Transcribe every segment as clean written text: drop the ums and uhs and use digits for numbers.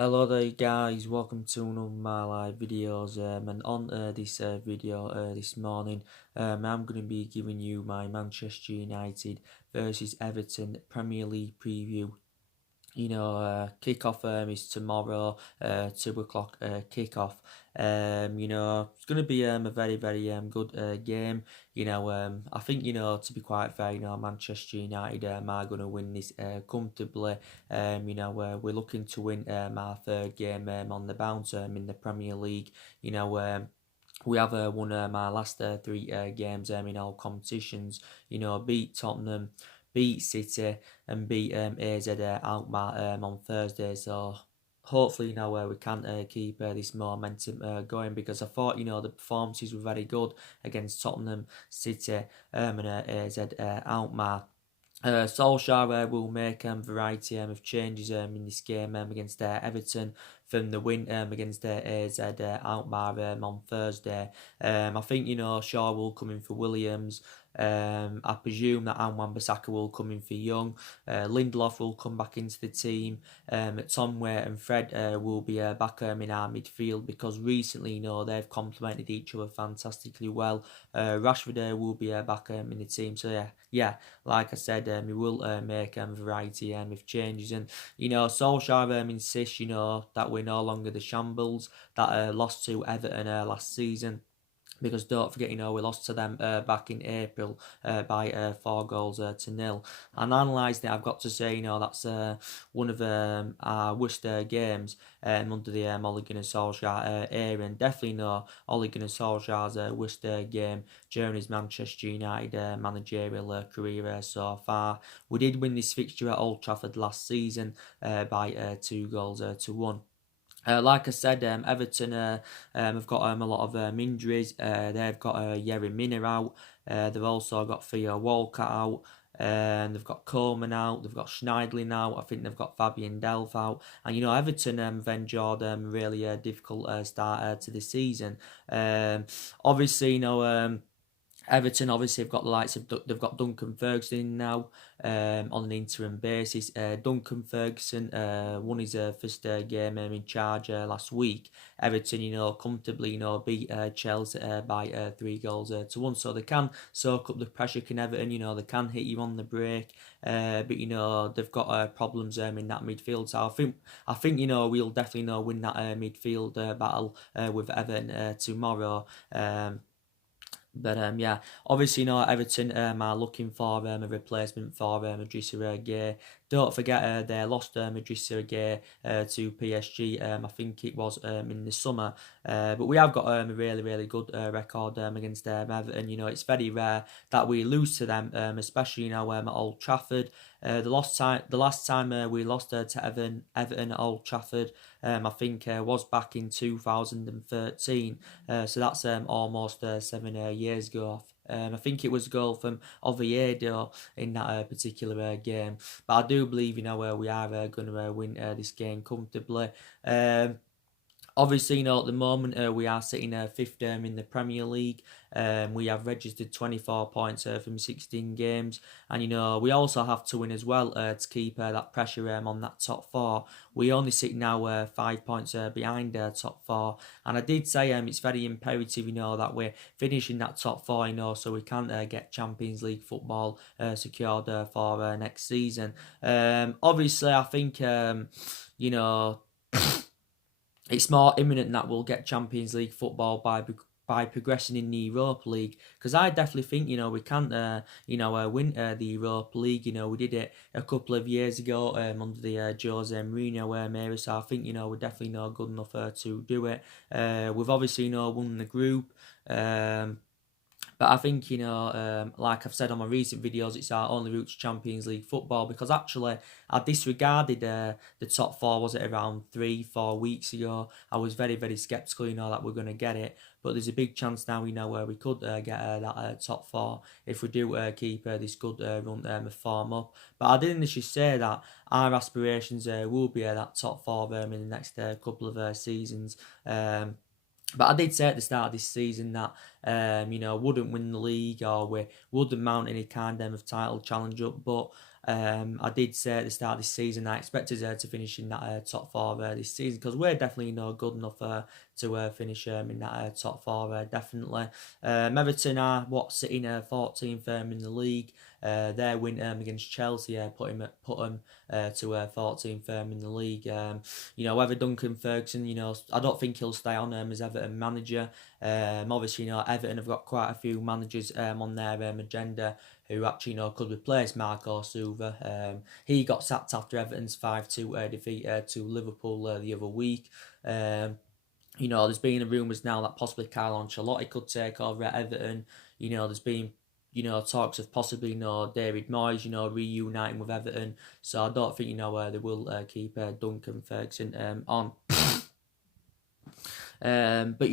Hello there guys, welcome to one of my live videos and on this video this morning I'm going to be giving you my Manchester United versus Everton Premier League preview. Kickoff is tomorrow, 2 o'clock kickoff. It's going to be a very good game. I think to be quite fair, Manchester United are going to win this comfortably. We're looking to win our third game on the bounce in the Premier League. We have won our last three games in all competitions. Beat Tottenham, beat City, and beat AZ Alkmaar on Thursday. So hopefully, we can keep this momentum going, because I thought, the performances were very good against Tottenham, City, and AZ Alkmaar. Solskjaer will make variety of changes in this game against Everton from the win against AZ Alkmaar on Thursday. I think Shaw will come in for Williams. I presume that Wan-Bissaka will come in for Young. Lindelof will come back into the team. Tomway and Fred will be back in our midfield, because recently they've complemented each other fantastically well. Rashford will be back in the team. So yeah, like I said, we will make variety of changes, and Solskjaer insists that we're no longer the shambles that lost to Everton last season. Because don't forget, we lost to them back in April by 4 goals to nil. And analysing it, I've got to say, that's one of our worst games under the Ole Gunnar Solskjaer era, and definitely Ole Gunnar Solskjaer's worst game during his Manchester United managerial career so far. We did win this fixture at Old Trafford last season by 2 goals to 1. Like I said, Everton have got a lot of injuries. They've got Yerry Mina out. They've also got Theo Walcott out. They've got Coleman out. They've got Schneidlin out. I think they've got Fabian Delph out. And Everton have endured really a difficult start to the season. Obviously, Everton obviously have got the likes of Duncan Ferguson in now on an interim basis. Duncan Ferguson won his first game in charge last week. Everton, comfortably, beat Chelsea by 3 goals to 1. So they can soak up the pressure. Can Everton, they can hit you on the break. But they've got problems in that midfield. So I think we'll definitely win that midfield battle with Everton tomorrow. But yeah, obviously, Everton are looking for a replacement for Idrissa Gueye. Don't forget they lost Idrissa Gueye to PSG. I think it was in the summer. But we have got a really good record against Everton. It's very rare that we lose to them, especially at Old Trafford. The last time we lost to Everton at Old Trafford, I think was back in 2013. So that's almost 7 years ago. I think it was a goal from Oviedo in that particular game. But I do believe, we are going to win this game comfortably. Obviously, at the moment we are sitting fifth in the Premier League. We have registered 24 points from 16 games, and we also have to win as well to keep that pressure on that top four. We only sit now 5 points behind top four, and I did say it's very imperative, that we're finishing that top four, so we can get Champions League football secured for next season. Obviously, I think you know it's more imminent that we'll get Champions League football by progressing in the Europa League, because I definitely think we can win the Europa League. We did it a couple of years ago under the Jose Mourinho era, so I think we're definitely good enough to do it. We've obviously won the group. But I think, like I've said on my recent videos, it's our only route to Champions League football, because actually I disregarded the top four, was it around 3-4 weeks ago. I was very sceptical, that we're going to get it. But there's a big chance now, where we could get that top four if we do keep this good run of form up. But I did initially say that our aspirations will be that top four in the next couple of seasons. But I did say at the start of this season that wouldn't win the league, or we wouldn't mount any kind of title challenge up. But I did say at the start of this season I expected to finish in that top four this season, because we're definitely good enough to finish in that top four, definitely. Everton are sitting 14th in the league. Their win against Chelsea put them to 14th in the league. Whether Duncan Ferguson, I don't think he'll stay on as Everton manager. Obviously, Everton have got quite a few managers on their agenda who actually could replace Marco Silva. He got sacked after Everton's 5-2 defeat to Liverpool the other week. There's been rumours now that possibly Carlo Ancelotti could take over at Everton. There's been talks of possibly David Moyes reuniting with Everton. So I don't think they will keep Duncan Ferguson on. But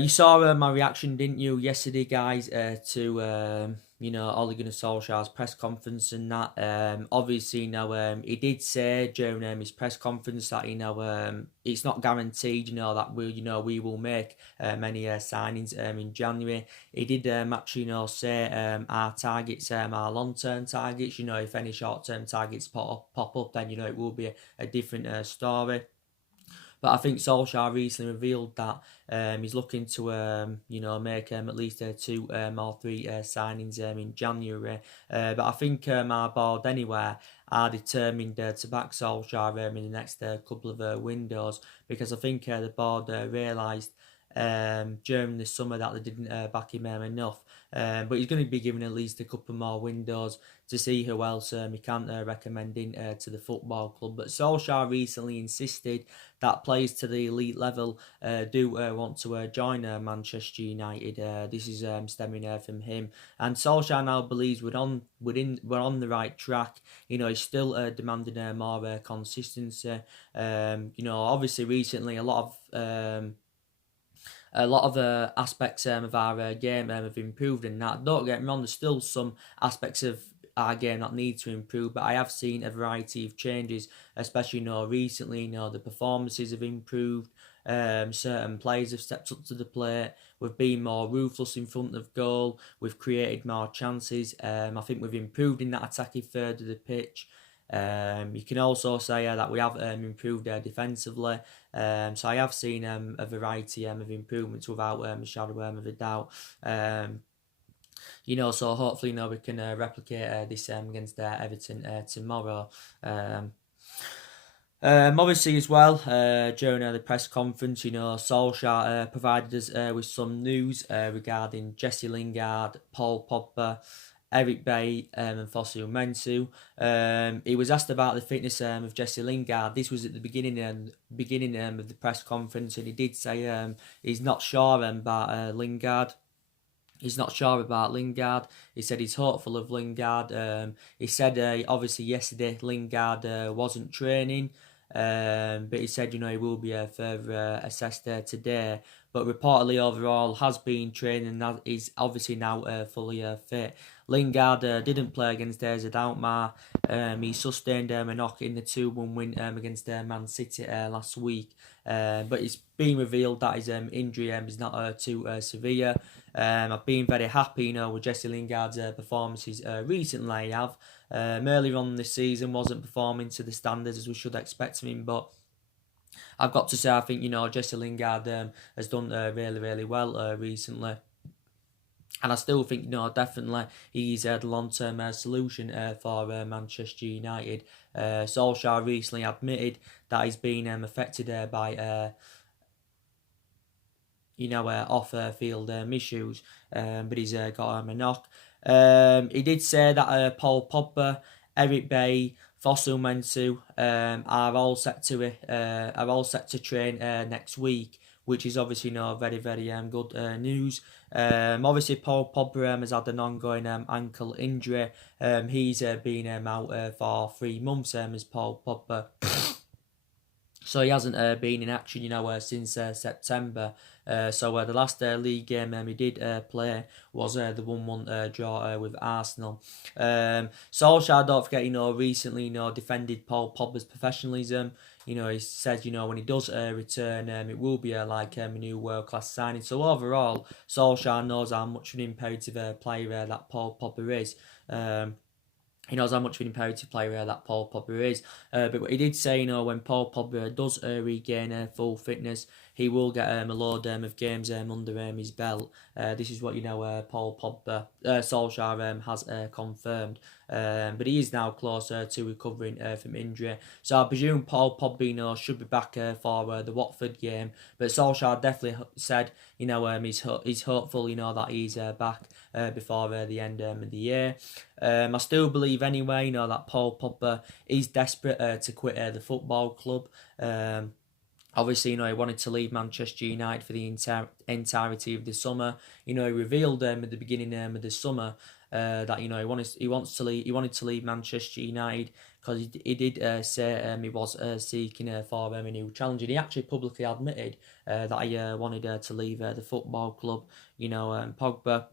you saw my reaction, didn't you, yesterday, guys, to Ole Gunnar Solskjaer's press conference and that. Obviously, he did say during his press conference that it's not guaranteed, that we will make many signings in January. He did actually say our targets, our long-term targets. If any short-term targets pop up, then it will be a different story. But I think Solskjaer recently revealed that he's looking to make at least 2 or 3 signings in January. But I think our board anyway are determined to back Solskjaer in the next couple of windows, because I think the board realised during the summer that they didn't back him enough. But he's going to be given at least a couple more windows to see who else he can recommend to the football club. But Solskjaer recently insisted that players to the elite level do want to join Manchester United. This is stemming from him, and Solskjaer now believes we're on the right track. He's still demanding more consistency. Obviously recently a lot of aspects of our game have improved in that. Don't get me wrong, there's still some aspects of our game that need to improve, but I have seen a variety of changes, especially recently. The performances have improved. Certain players have stepped up to the plate. We've been more ruthless in front of goal. We've created more chances. I think we've improved in that attacking third of the pitch. You can also say that we have improved defensively. So I have seen a variety of improvements without a shadow of a doubt. So hopefully we can replicate this against Everton tomorrow. Obviously as well, during the press conference, Solskjaer provided us with some news regarding Jesse Lingard, Paul Pogba, Eric Bay and Fosu Mensah. He was asked about the fitness of Jesse Lingard. This was at the beginning of the press conference, and he did say he's not sure about Lingard. He's not sure about Lingard. He said he's hopeful of Lingard. He said obviously yesterday Lingard wasn't training, but he said he will be further assessed today. But reportedly overall has been training and is obviously now fully fit. Lingard didn't play against AZ Alkmaar. He sustained a knock in the 2-1 win against Man City last week. But it's been revealed that his injury is not too severe. I've been very happy, with Jesse Lingard's performances recently. I have. Earlier on this season wasn't performing to the standards as we should expect from him, but I've got to say I think Jesse Lingard has done really, really well recently. And I still think, definitely he's the long-term solution for Manchester United. Solskjaer recently admitted that he's been affected by off-field issues, but he's got a knock. He did say that Paul Pogba, Eric Bay, Fosu Mensah are all set to train next week, which is obviously very, very good news. Obviously Paul Pogba has had an ongoing ankle injury. He's been out for 3 months as Paul Pogba. So he hasn't been in action, since September. So the last league game he did play was the 1-1 draw with Arsenal. Solskjaer, don't forget, recently, defended Paul Pogba's professionalism. He says, when he does return, it will be like a new world-class signing. So overall, Solskjaer knows how much of an imperative player that Paul Pogba is. he knows how much of an imperative player that Paul Pogba is. But he did say, when Paul Pogba does regain full fitness, he will get a load of games under his belt. This is what Paul Pogba, Solskjaer has confirmed. But he is now closer to recovering from injury. So I presume Paul Pogba should be back for the Watford game. But Solskjaer definitely said, he's hopeful, that he's back before the end of the year. I still believe anyway, that Paul Pogba is desperate to quit the football club. Obviously, he wanted to leave Manchester United for the entirety of the summer. He revealed at the beginning of the summer that he wanted to leave Manchester United because he did say he was seeking for a new challenge, and he actually publicly admitted that he wanted to leave the football club. Pogba.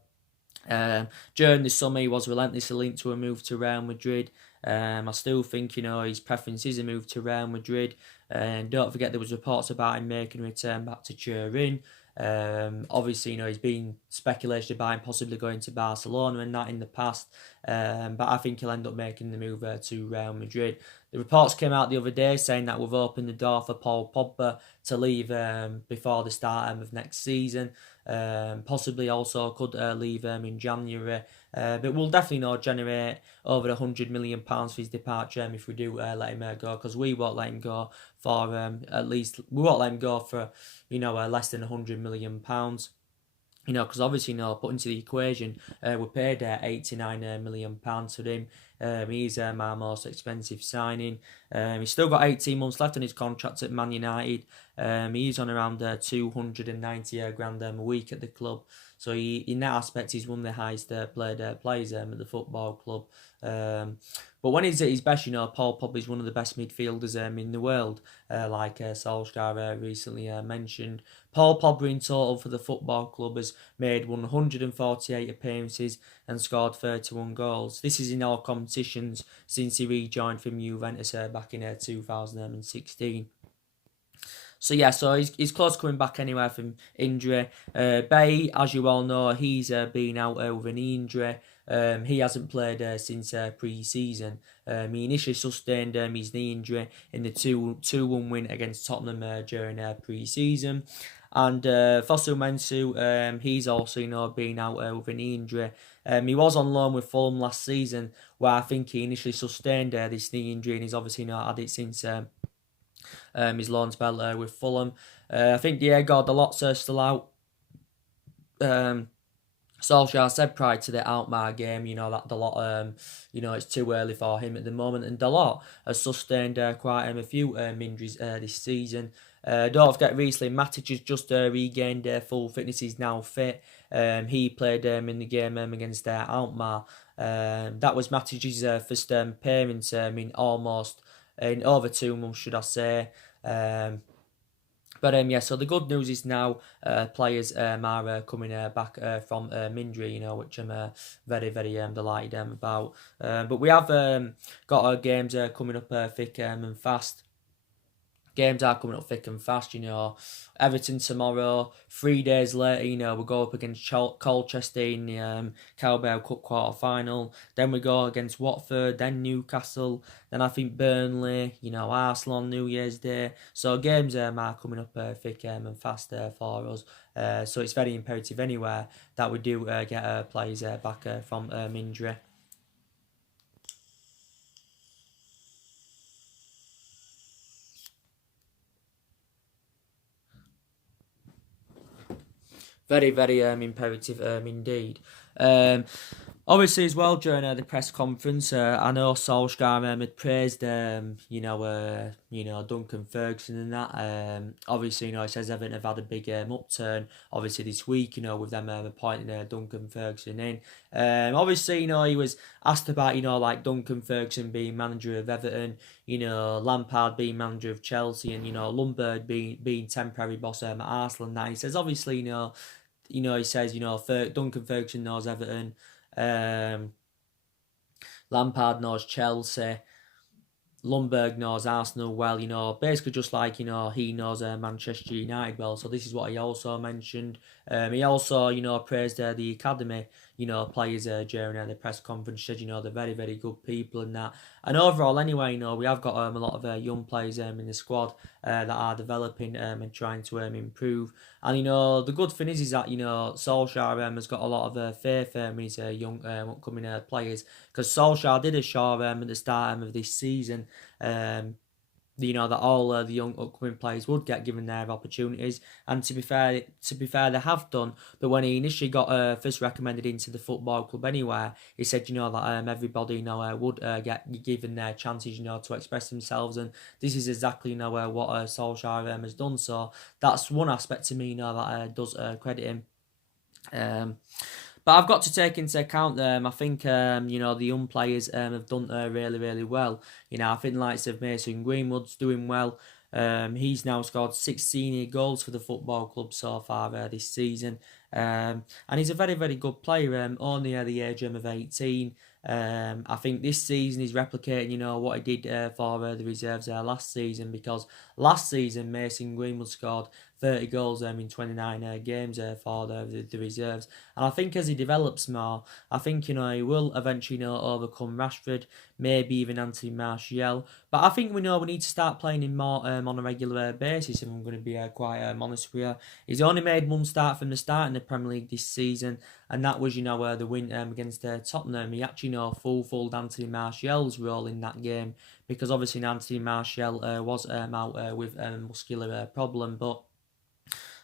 During the summer, he was relentlessly linked to a move to Real Madrid. I still think his preference is a move to Real Madrid. And don't forget there was reports about him making a return back to Turin. Obviously, he's been speculation about him possibly going to Barcelona and that in the past. But I think he'll end up making the move to Real Madrid. The reports came out the other day saying that we've opened the door for Paul Pogba to leave before the start of next season. Possibly also could leave in January. But we'll definitely generate over £100 million for his departure if we do let him go, because we won't let him go for we won't let him go for less than £100 million. Because obviously, put into the equation, we paid £89 million for him. He's our most expensive signing. He's still got 18 months left on his contract at Man United. He's on around 290 grand a week at the club. So in that aspect, he's one of the highest paid players at the football club. But when he's at his best, Paul Pogba is one of the best midfielders in the world, like Solskjaer recently mentioned. Paul Pogba in total for the football club has made 148 appearances and scored 31 goals. This is in all competitions since he rejoined from Juventus back in 2016. So yeah, so he's close coming back anywhere from injury. Bay, as you all know, he's been out with a knee injury. He hasn't played since pre-season. He initially sustained his knee injury in the 2-1 win against Tottenham during pre-season. And Fosu Mensah, he's also been out with a knee injury. He was on loan with Fulham last season, where I think he initially sustained this knee injury, and he's obviously not had it since his loan spell with Fulham. I think Diego Dalot's still out. Solskjaer said prior to the Alkmaar game, that Dalot, it's too early for him at the moment. And Dalot has sustained quite a few injuries this season. Don't forget, recently Matic has just regained full fitness. He's now fit. He played in the game against Alkmaar. That was Matic's first appearance in over 2 months, should I say. But so the good news is now players are coming back from injury, which I'm very, very delighted about. But we have got our games coming up thick and fast. Games are coming up thick and fast, Everton tomorrow. 3 days later, we go up against Colchester in the Carabao Cup quarter-final. Then we go against Watford, then Newcastle. Then I think Burnley, Arsenal on New Year's Day. So games are coming up thick and fast for us. So it's very imperative anywhere that we do get players back from injury. Very, very imperative indeed. Obviously, as well, during the press conference, I know Solskjaer had praised, Duncan Ferguson and that. Obviously, he says Everton have had a big upturn, obviously, this week, with them appointing Duncan Ferguson in. Obviously, he was asked about, like Duncan Ferguson being manager of Everton, Lampard being manager of Chelsea, and, Lundberg being temporary boss at Arsenal and that. He says, obviously, he says, Duncan Ferguson knows Everton. Lampard knows Chelsea. Lundberg knows Arsenal well, basically just like, he knows Manchester United well. So this is what he also mentioned. He also, praised the academy, players during the press conference said, they're very, very good people and that. And overall, anyway, we have got a lot of young players in the squad that are developing and trying to improve. And the good thing is that Solskjaer has got a lot of faith in his young upcoming players, because Solskjaer did assure at the start of this season. That all the young upcoming players would get given their opportunities, and to be fair, they have done. But when he initially got first recommended into the football club anywhere, he said that everybody would get given their chances to express themselves, and this is exactly what Solskjaer has done. So that's one aspect to me that does credit him. But I've got to take into account I think the young players have done really, really well. I think the likes of Mason Greenwood's doing well. He's now scored 6 senior goals for the football club so far this season. And he's a very, very good player, only at the age of 18. I think this season he's replicating, what he did for the reserves last season, because last season Mason Greenwood scored 30 goals in 29 games for the reserves. And I think as he develops more, I think, he will eventually, overcome Rashford, maybe even Anthony Martial. But I think we need to start playing him more on a regular basis, if I'm going to be quite honest with you. He's only made one start from the start in the Premier League this season, and that was, the win against Tottenham. He actually, fulfilled Anthony Martial's role in that game, because obviously Anthony Martial was out with a muscular problem, but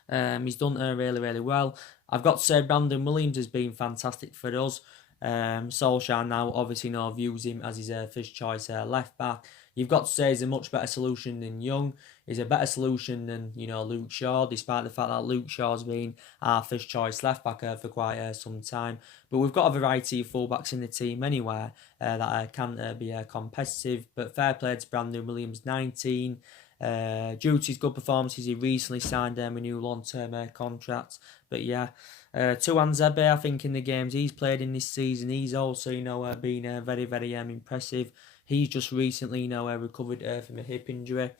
he's done really, really well. I've got to say Brandon Williams has been fantastic for us. Solskjaer now obviously views him as his first choice left back. You've got to say he's a much better solution than Young. He's a better solution than Luke Shaw, despite the fact that Luke Shaw's been our first choice left back for quite some time. But we've got a variety of fullbacks in the team anywhere that can be competitive. But fair play to Brandon Williams, 19. Due to his good performances, he recently signed a new long-term contract. But yeah, Tuan Zebe, I think in the games he's played in this season, he's also been very, very impressive. He's just recently recovered from a hip injury.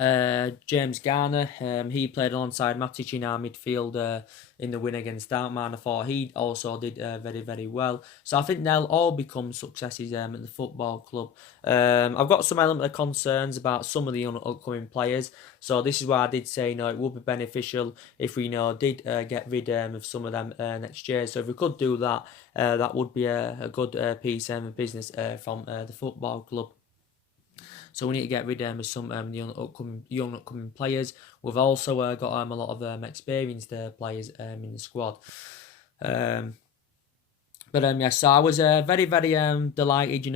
James Garner, he played alongside Matic in our midfield in the win against Dartmouth, and I thought he also did very, very well. So I think they'll all become successes at the football club. I've got some element of concerns about some of the upcoming players, so this is why I did say it would be beneficial if we did get rid of some of them next year. So if we could do that, that would be a good piece of business from the football club. So we need to get rid of some young upcoming players. We've also got a lot of experienced players in the squad. So I was very, very delighted,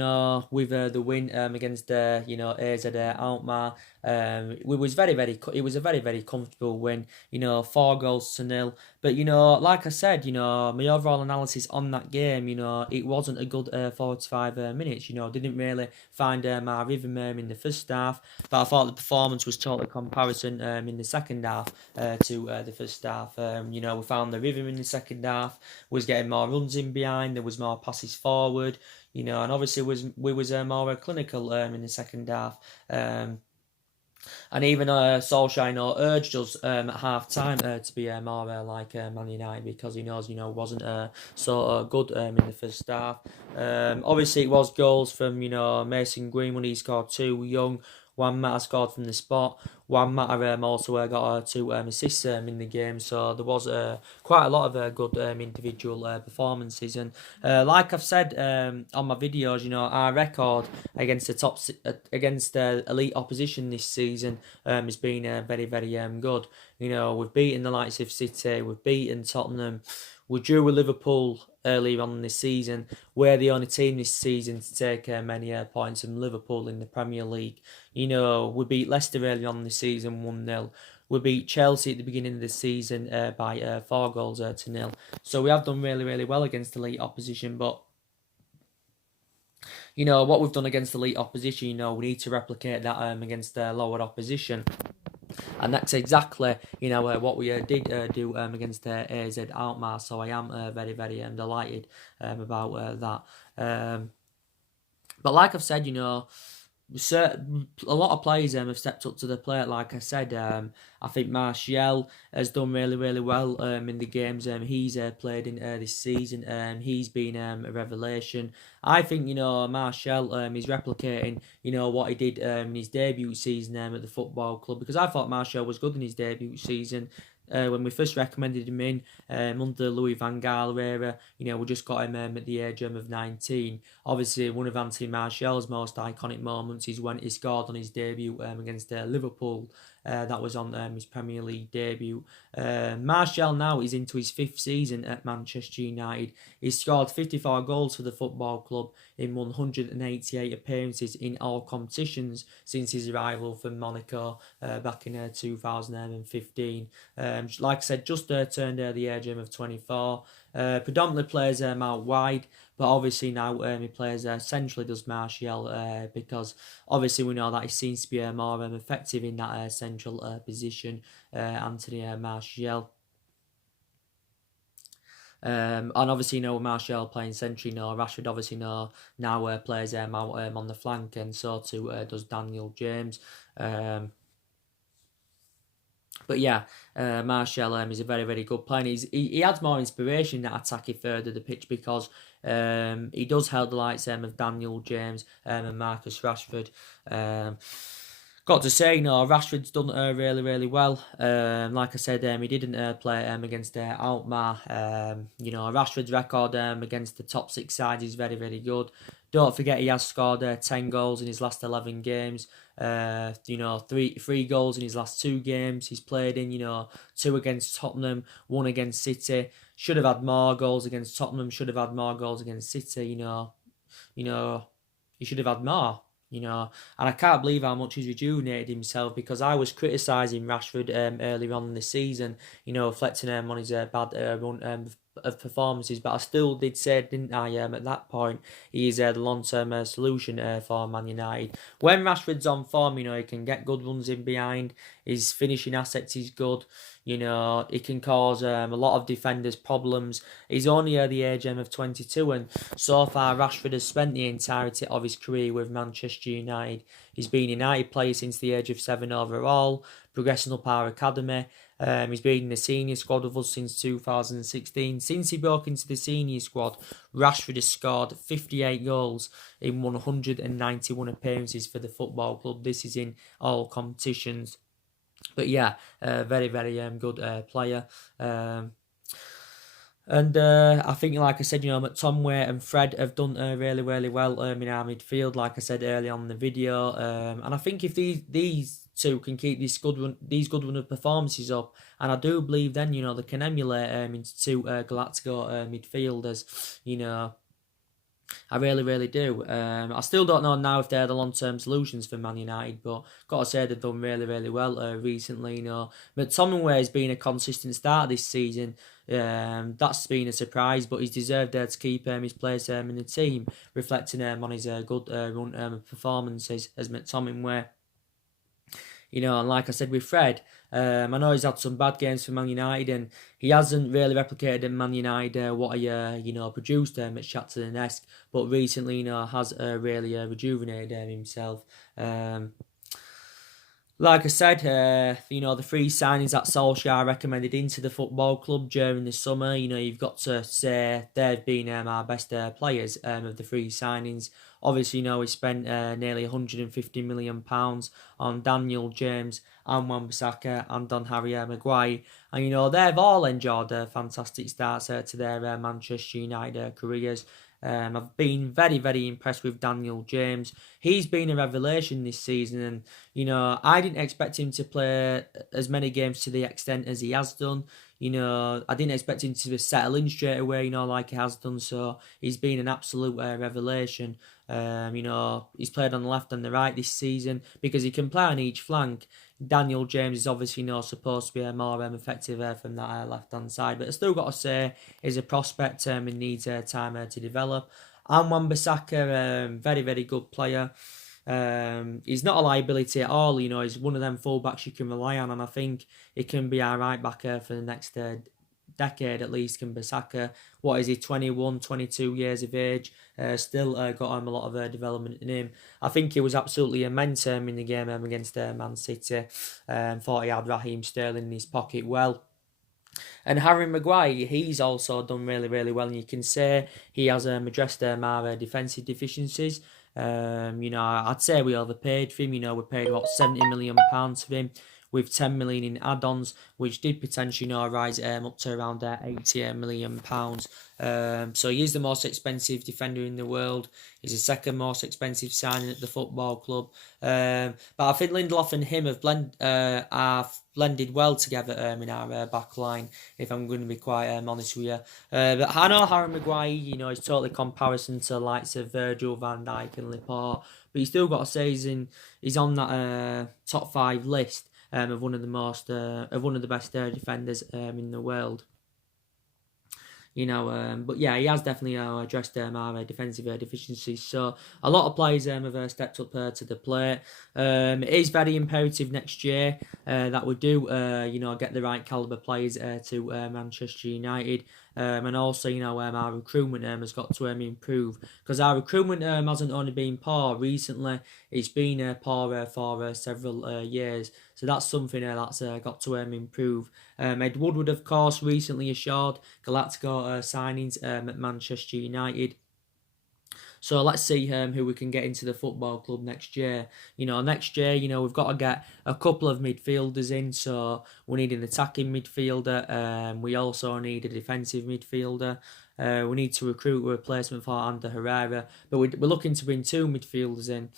with the win against AZ Alkmaar. It was a very, very comfortable win, 4-0. But like I said, my overall analysis on that game, it wasn't a good 45 minutes. Didn't really find my rhythm in the first half, but I thought the performance was totally comparison in the second half to the first half. We found the rhythm in the second half, was getting more runs in behind, there was more passes forward, and obviously we was more clinical in the second half. And even Solskjaer, urged us at half time to be more like Man United, because he knows, wasn't so good in the first half. Obviously, it was goals from, Mason Greenwood. He scored 2. Young, Juan Mata scored from the spot. Juan Mata also got 2 assists in the game. So there was quite a lot of good individual performances. And like I've said on my videos, our record against against elite opposition this season has been very, very good. We've beaten the likes of City, we've beaten Tottenham. We drew with Liverpool earlier on in the season. We're the only team this season to take many points from Liverpool in the Premier League. We beat Leicester early on in the season 1-0. We beat Chelsea at the beginning of the season by 4-0. So we have done really, really well against elite opposition. But what we've done against elite opposition, we need to replicate that against lower opposition. And that's exactly, what we did do against AZ Alkmaar. So I am very, very delighted about that. But like I've said, a lot of players have stepped up to the plate. Like I said, I think Martial has done really, really well in the games he's played in this season. He's been a revelation. I think Martial is replicating what he did in his debut season at the football club, because I thought Martial was good in his debut season. When we first recommended him in under Louis van Gaal era, we just got him at the age of 19. Obviously, one of Anthony Martial's most iconic moments is when he scored on his debut against Liverpool. That was on his Premier League debut. Martial now is into his 5th season at Manchester United. He's scored 54 goals for the football club in 188 appearances in all competitions since his arrival from Monaco back in 2015. Like I said, just turned the age of 24. Predominantly plays out wide, but obviously now he plays centrally, does Martial, because obviously we know that he seems to be more effective in that central position, Anthony Martial. And obviously, Martial playing century, Rashford obviously now plays out on the flank, and so too does Daniel James. But yeah, Martial is a very, very good player. He adds more inspiration in that attacking third of the pitch, because he does help the likes of Daniel James and Marcus Rashford. Got to say, Rashford's done really, really well. Like I said, he didn't play against Alkmaar. Rashford's record against the top 6 sides is very, very good. Don't forget he has scored 10 goals in his last 11 games. Three goals in his last 2 games he's played in. 2 against Tottenham, 1 against City. Should have had more goals against Tottenham. Should have had more goals against City. He should have had more. And I can't believe how much he's rejuvenated himself, because I was criticising Rashford earlier on in the season, reflecting on his bad run of performances, but I still did say, didn't I, at that point, he is the long-term solution for Man United. When Rashford's on form, he can get good runs in behind, his finishing assets is good, he can cause a lot of defenders problems. He's only at the age of 22, and so far Rashford has spent the entirety of his career with Manchester United. He's been a United player since the age of 7 overall, progressing up our academy. He's been in the senior squad with us since 2016. Since he broke into the senior squad, Rashford has scored 58 goals in 191 appearances for the football club. This is in all competitions. But yeah, very, very good player. And I think, like I said, McTominay and Fred have done really, really well in our midfield, like I said earlier on in the video. And I think if these two can keep these good run of performances up, and I do believe then, they can emulate into 2 Galactico midfielders, I really, really do. I still don't know now if they're the long-term solutions for Man United, but got to say they've done really, really well recently. McTominay has been a consistent start this season. That's been a surprise, but he's deserved to keep his place in the team, reflecting on his good run performances as McTominay. And like I said with Fred, I know he's had some bad games for Man United, and he hasn't really replicated in Man United what he produced at Shakhtar Donetsk, but recently has really rejuvenated himself. Like I said, the 3 signings that Solskjaer recommended into the football club during the summer, you've got to say they've been our best players of the 3 signings. Obviously, we spent nearly £150 million on Daniel James and Wan-Bissaka and on Harry Maguire. And, they've all enjoyed fantastic starts to their Manchester United careers. I've been very, very impressed with Daniel James. He's been a revelation this season, and I didn't expect him to play as many games to the extent as he has done. I didn't expect him to settle in straight away, like he has done. So he's been an absolute revelation. He's played on the left and the right this season because he can play on each flank. Daniel James is obviously supposed to be more effective from that left-hand side, but I still got to say he's a prospect and needs time to develop. And Wan-Bissaka, very, very good player. He's not a liability at all. He's one of them full-backs you can rely on, and I think he can be our right back for the next decade at least. Kambasaka, what is he, 21, 22 years of age, still got a lot of development in him. I think he was absolutely immense in the game against Man City. Thought he had Raheem Sterling in his pocket well. And Harry Maguire, he's also done really, really well. And you can say he has addressed our defensive deficiencies. I'd say we overpaid for him. We paid about £70 million for him, with 10 million in add-ons, which did potentially, rise up to around £80 million. So he is the most expensive defender in the world. He's the second most expensive signing at the football club. But I think Lindelof and him have blended well together in our back line, if I'm going to be quite honest with you. But I know Harry Maguire, is totally comparison to the likes of Virgil van Dijk and Laporte, but you still got to say he's on that top 5 list of one of the best defenders in the world. But yeah, he has definitely addressed our defensive deficiencies. So a lot of players have stepped up to the plate. It is very imperative next year that we do, get the right calibre players to Manchester United. And also, our recruitment has got to improve, because our recruitment hasn't only been poor recently, it's been poor for several years. So that's something that's got to improve. Ed Woodward, of course, recently assured Galactico signings at Manchester United. So let's see who we can get into the football club next year. Next year, we've got to get a couple of midfielders in. So we need an attacking midfielder. We also need a defensive midfielder. We need to recruit a replacement for Ander Herrera, but we're looking to bring 2 midfielders in.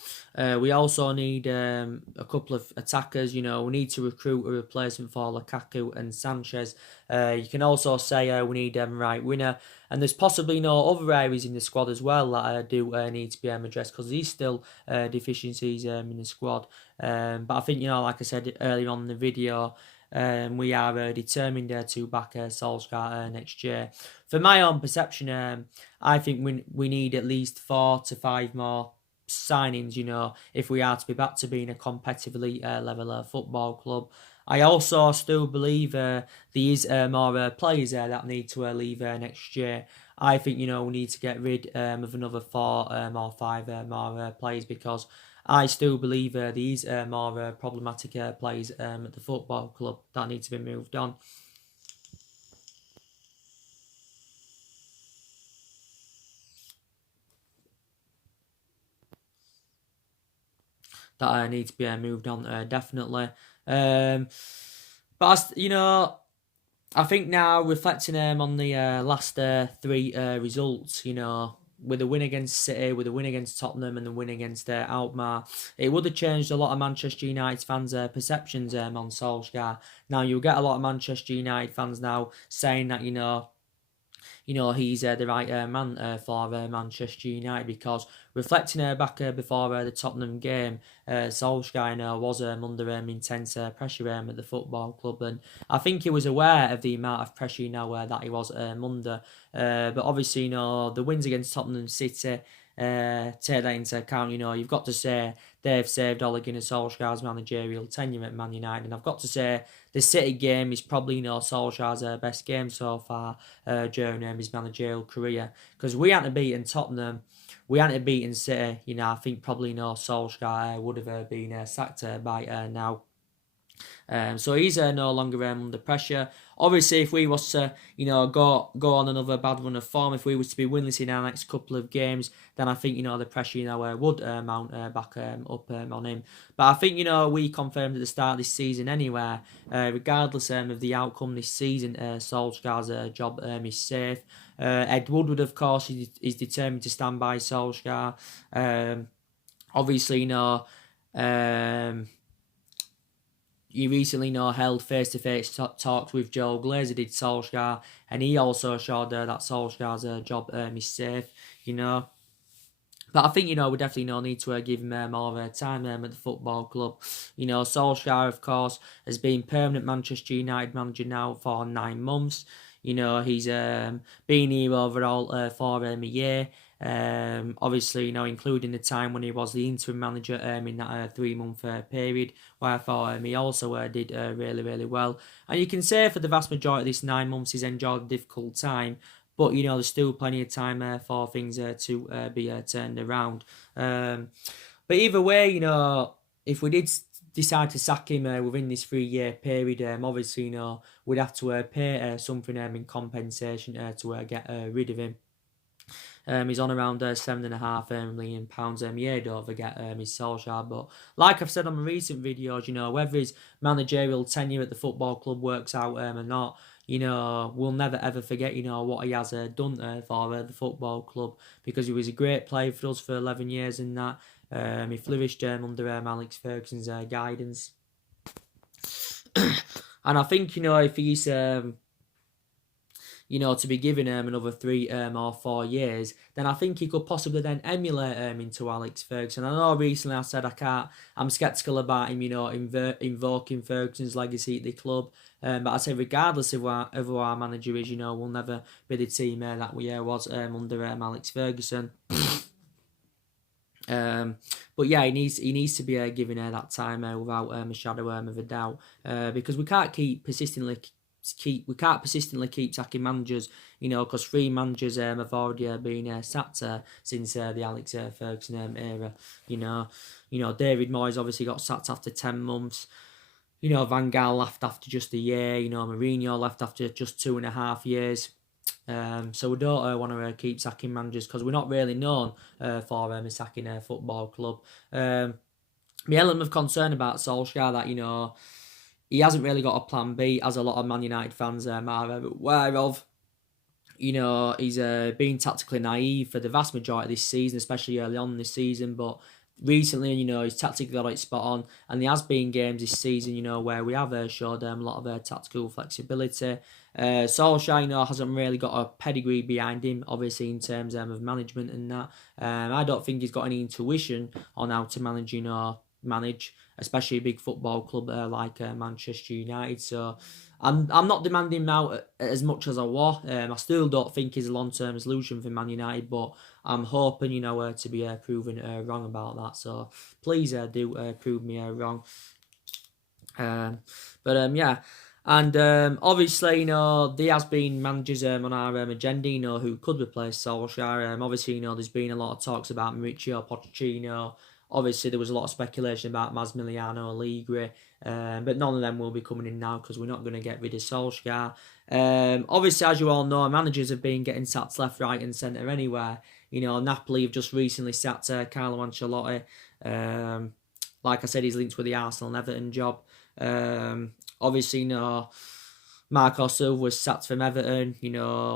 We also need a couple of attackers. We need to recruit a replacement for Lukaku and Sanchez. You can also say we need a right winger, and there's possibly no other areas in the squad as well that do need to be addressed, because there's still deficiencies in the squad. But I think, like I said earlier on in the video, we are determined to back Solskjaer next year. For my own perception, I think we need at least 4 to 5 more signings, if we are to be back to being a competitively level football club. I also still believe there is more players that need to leave next year. I think, we need to get rid of another 4 or 5 more players, because I still believe these more problematic players at the football club that need to be moved on. That need to be moved on, definitely. But I think now, reflecting on the last 3 results, with the win against City, with the win against Tottenham, and the win against Alkmaar, it would have changed a lot of Manchester United fans' perceptions on Solskjaer. Now, you'll get a lot of Manchester United fans now saying that, he's the right man for Manchester United, because reflecting back before the Tottenham game, Solskjaer was under intense pressure at the football club, and I think he was aware of the amount of pressure that he was under. But obviously, the wins against Tottenham City, take that into account. You've got to say they've saved Ole Gunnar Solskjaer's managerial tenure at Man United, and I've got to say the City game is probably Solskjaer's best game so far during his managerial career, because we hadn't beaten Tottenham, we hadn't beaten City. I think probably Solskjaer would have been sacked by now. So he's no longer under pressure. Obviously, if we was to, go on another bad run of form, if we was to be winless in our next couple of games, then I think, the pressure, would mount back up on him. But I think, we confirmed at the start of this season anyway, regardless of the outcome this season, Solskjaer's job is safe. Ed Woodward, of course, is determined to stand by Solskjaer. Obviously, he recently held face-to-face talks with Joe Glazer, did Solskjaer, and he also assured that Solskjaer's job is safe, But I think, we definitely need to give him more time at the football club. Solskjaer, of course, has been permanent Manchester United manager now for 9 months. He's been here overall for a year. Obviously, including the time when he was the interim manager in that 3-month period, where I thought he also did really, really well. And you can say for the vast majority of this 9 months, he's enjoyed a difficult time. But, there's still plenty of time for things to be turned around. But either way, if we did decide to sack him within this 3-year period, obviously, we'd have to pay something in compensation to get rid of him. He's on around £7.5 million a year. Don't forget his Solskjaer. But like I've said on my recent videos, whether his managerial tenure at the football club works out or not, we'll never ever forget, what he has done for the football club, because he was a great player for us for 11 years and that. He flourished under Alex Ferguson's guidance. And I think, if he's, to be given another 3 or 4 years, then I think he could possibly then emulate into Alex Ferguson. I know recently I said I'm sceptical about him, invoking Ferguson's legacy at the club. But I say regardless of who our manager is, we'll never be the team that we was under Alex Ferguson. But yeah, he needs to be given that time without a shadow of a doubt, because we can't persistently keep sacking managers, because 3 managers have already been sacked since the Alex Ferguson era. David Moyes obviously got sacked after 10 months. Van Gaal left after just a year. Mourinho left after just 2.5 years. So we don't want to keep sacking managers, because we're not really known for sacking a football club. My element of concern about Solskjaer that, he hasn't really got a plan B, as a lot of Man United fans are aware of. He's been tactically naive for the vast majority of this season, especially early on in this season. But recently, he's tactically got it spot on. And there has been games this season, where we have showed a lot of tactical flexibility. Solskjaer, hasn't really got a pedigree behind him, obviously, in terms of management and that. I don't think he's got any intuition on how to manage, especially a big football club like Manchester United. So I'm not demanding him out as much as I was. I still don't think he's a long-term solution for Man United, but I'm hoping, to be proven wrong about that. So please do prove me wrong. Yeah. And obviously, there has been managers on our agenda, who could replace Solskjaer. Obviously, there's been a lot of talks about Mauricio Pochettino. Obviously, there was a lot of speculation about Massimiliano Allegri, but none of them will be coming in now, because we're not going to get rid of Solskjaer. Obviously, as you all know, managers have been getting sacked left, right and centre anywhere. Napoli have just recently sacked Carlo Ancelotti. Like I said, he's linked with the Arsenal and Everton job. Obviously, Marco Silva was sacked from Everton.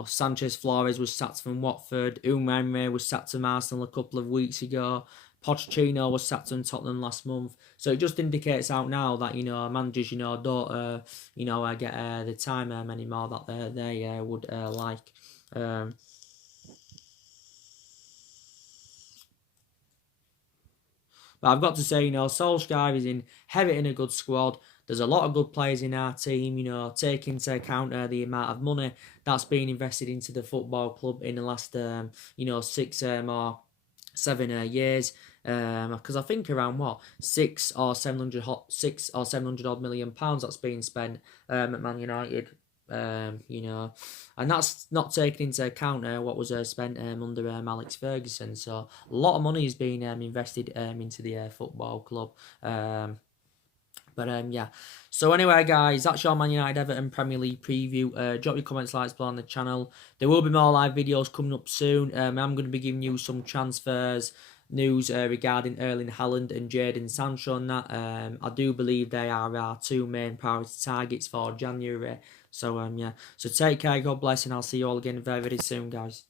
Sanchez Flores was sacked from Watford. Umar was sacked from Arsenal a couple of weeks ago. Pochettino was sacked from Tottenham last month. So it just indicates out now that, managers, don't, get the time anymore that they would like. But I've got to say, Solskjaer is inheriting a good squad. There's a lot of good players in our team, take into account the amount of money that's been invested into the football club in the last, 6 or 7 years. Because I think around 6 or 700 odd million pounds that's been spent at Man United. And that's not taking into account what was spent under Alex Ferguson. So a lot of money has been invested into the football club. Yeah. So anyway, guys, that's your Man United Everton Premier League preview. Drop your comments, likes below on the channel. There will be more live videos coming up soon. I'm going to be giving you some transfers news regarding Erling Haaland and Jadon Sancho and that. I do believe they are our 2 main priority targets for January. So yeah. So take care, God bless, and I'll see you all again very, very soon, guys.